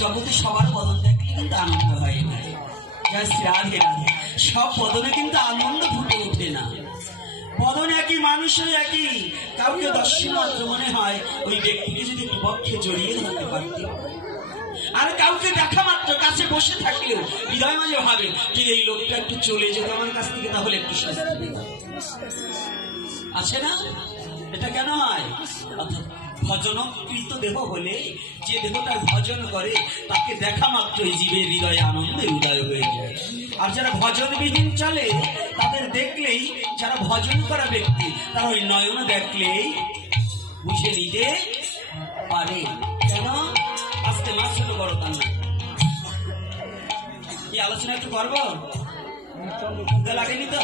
জগতে সবার বদন দেখলে কিন্তু আনন্দ হয় না। রাধে রাধে, সব বদনে কিন্তু আনন্দ ফুটে ওঠে না। বদন একই, মানুষও একই। কাউকে দর্শন মাত্র মনে হয় ওই ব্যক্তিকে যদি একটু পক্ষে জড়িয়ে ধরতে পারতে, আর কাউকে দেখা মাত্র কাছে বসে থাকলেও হৃদয় মাঝে ভাবে কি এই লোকটা একটু চলে যেত আমার কাছ থেকে, তাহলে একটু শাস্তি দিত। আছে না? এটা কেন হয়? অর্থাৎ ভজনকৃত দেহ হলে, যে দেহটা ভজন করে তাকে দেখা মাত্রই জীবের হৃদয়ে আনন্দের উদয় হয়ে যায়। আর যারা ভজনবিহীন চলে তাদের দেখলেই, যারা ভজন করা ব্যক্তি তারা ওই নয়ন দেখলেই বুঝে নিতে পারে। কেন? আজকে মাছ হলো বড় তার না। কি আলোচনা একটু করবো? লাগেনি তো?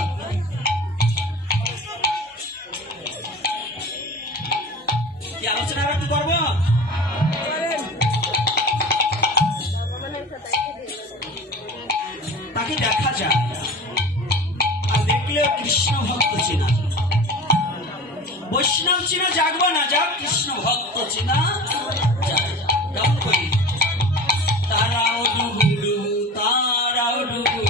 কি আলোচনা একটু করবো? তাকে দেখা যায়, আর দেখলেও কৃষ্ণ ভক্ত চেনা। বৈষ্ণব চেনা যাকবা না যাক, কৃষ্ণ ভক্ত চেনা যায়। তারাও ডুবু ডুবু, তারাও ডুবু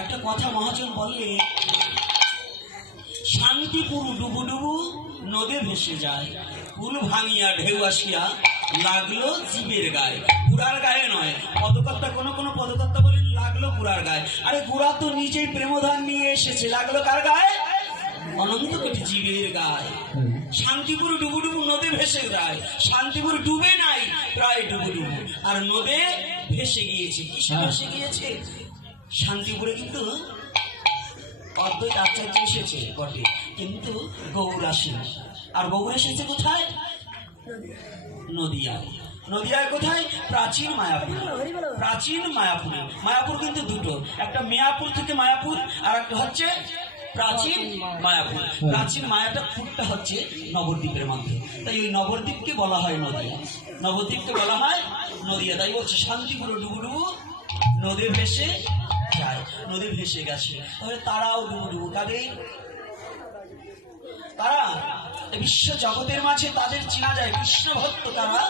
একটা কথা মহাজন বললে, শান্তিপুর ডুবু ডুবু নদে ভেসে যায়, কুল ভাঙিয়া ঢেউ আসিয়া লাগলো জীবের গায়ে। পুরার গায়ে নয়, পদকর্তা কোনো কোনো পদকর্তা বলেন লাগলো পুরার গায়ে। আরে পুরা তো নিজেই প্রেমধান নিয়ে এসেছে, লাগলো কার গায়ে? অনন্ত কোটি জীবের গায়ে। শান্তিপুর ডুবু ডুবু নদে ভেসে যায়, শান্তিপুর ডুবে নাই, প্রায় ডুবু ডুবু, আর নদে ভেসে গিয়েছে। কিসে ভেসে গিয়েছে? শান্তিপুরে কিন্তু অদ্বৈত আচার্য এসেছে বটে, কিন্তু গৌর আসেনি। আর গৌর এসেছে কোথায়? নদিয়ায়। নদিয়ায় কোথায়? প্রাচীন মায়াপুর। প্রাচীন মায়াপুরে। মায়াপুর কিন্তু দুটো, একটা মেয়াপুর থেকে মায়াপুর, আর একটা হচ্ছে প্রাচীন মায়াপুর। প্রাচীন মায়াপুরটা হচ্ছে নবদ্বীপের মধ্যে, তাই ওই নবদ্বীপকে বলা হয় নদিয়া। নবদ্বীপকে বলা হয় নদিয়া। তাই বলছে শান্তিপুর ডুবু ডুবু নদী ভেসে যায়, নদী ভেসে গেছে। তাহলে তারাও ডুবু ডুবু কাঁদে। তারা বিশ্ব জগতের মাঝে তাদের চেনা যায়, কৃষ্ণ ভক্ত তারা।